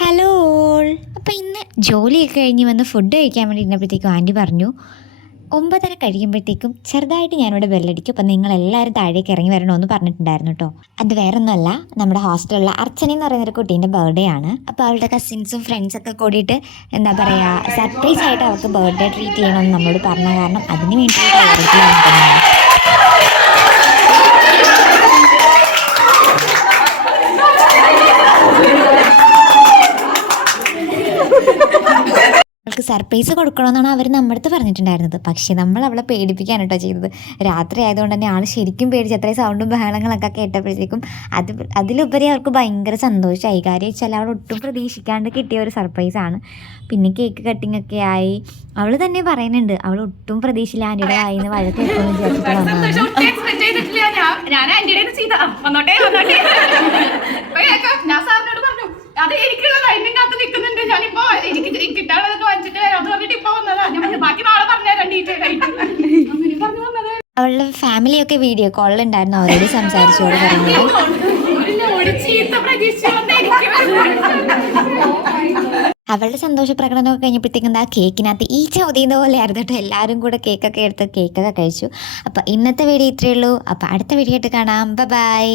Hello all. അപ്പോൾ ഇന്ന് ജോലിയൊക്കെ കഴിഞ്ഞ് വന്ന് ഫുഡ് കഴിക്കാൻ വേണ്ടി ഇരുന്നപ്പോഴത്തേക്കും ആൻറ്റി പറഞ്ഞു 9:30 കഴിയുമ്പോഴത്തേക്കും ചെറുതായിട്ട് ഞാനിവിടെ ബെല്ലടിക്കും, അപ്പം നിങ്ങളെല്ലാവരും താഴേക്ക് ഇറങ്ങി വരണമെന്ന് പറഞ്ഞിട്ടുണ്ടായിരുന്നു കേട്ടോ. അത് വേറൊന്നുമല്ല, നമ്മുടെ ഹോസ്റ്റലിലുള്ള അർച്ചന എന്ന് പറയുന്നൊരു കുട്ടീൻ്റെ ബർത്ത്ഡേ ആണ്. അപ്പോൾ അവളുടെ കസിൻസും ഫ്രണ്ട്സൊക്കെ കൂടിയിട്ട് എന്താ പറയുക, സർപ്രൈസ് ആയിട്ട് അവൾക്ക് ബർത്ത്ഡേ ട്രീറ്റ് ചെയ്യണമെന്ന് നമ്മളോട് പറഞ്ഞ കാരണം അതിന് വേണ്ടിയിട്ട് തയ്യാറെടുപ്പിലാണ്. അവൾക്ക് സർപ്രൈസ് കൊടുക്കണമെന്നാണ് അവർ നമ്മുടെ അടുത്ത് പറഞ്ഞിട്ടുണ്ടായിരുന്നത്. പക്ഷേ നമ്മൾ അവളെ പേടിപ്പിക്കാൻ കേട്ടോ ചെയ്തത്. രാത്രി ആയതുകൊണ്ട് തന്നെ ആൾ ശരിക്കും പേടിച്ച് അത്രയും സൗണ്ടും ബഹളങ്ങളൊക്കെ കേട്ടപ്പോഴത്തേക്കും അതിലുപരി അവർക്ക് ഭയങ്കര സന്തോഷമായി. കാര്യം വെച്ചാൽ അവൾ ഒട്ടും പ്രതീക്ഷിക്കാണ്ട് കിട്ടിയ ഒരു സർപ്രൈസാണ്. പിന്നെ കേക്ക് കട്ടിംഗ് ഒക്കെ ആയി. അവൾ തന്നെ പറയുന്നുണ്ട് അവൾ ഒട്ടും പ്രതീക്ഷയില്ല ആൻറ്റിയുടെ വായിന്ന് വഴക്ക് കേൾക്കുമെന്ന് വിചാരിച്ചിട്ട് അത് എനിക്കുള്ള അതിനകത്ത് നിൽക്കുന്നുണ്ട്. ഞാനിപ്പോ എനിക്ക് കിട്ടാനുള്ളതൊക്കെ വാങ്ങിച്ചിട്ട് അത് പറഞ്ഞിട്ട് ഇപ്പൊ വന്നതാ. ഞാൻ ബാക്കി നാളെ പറഞ്ഞുതരാം ഡീറ്റെയിൽ ആയിട്ട്. പറഞ്ഞു വന്നത് അവളുടെ ഫാമിലിയൊക്കെ വീഡിയോ കോളിലുണ്ടായിരുന്നു. അവരോട് സംസാരിച്ചോട് പറയുന്നത് അവളുടെ സന്തോഷ പ്രകടനമൊക്കെ കഴിഞ്ഞപ്പോഴത്തേക്കും എന്താ കേക്കിനകത്ത് ഈ ചോദ്യം പോലെ ആയിരുന്നു കേട്ടോ. എല്ലാവരും കൂടെ കേക്കൊക്കെ എടുത്ത് കേക്കൊക്കെ കഴിച്ചു. അപ്പോൾ ഇന്നത്തെ വീഡിയോ ഇത്രയേ ഉള്ളൂ. അപ്പോൾ അടുത്ത വീഡിയോ ആയിട്ട് കാണാം. ബൈ.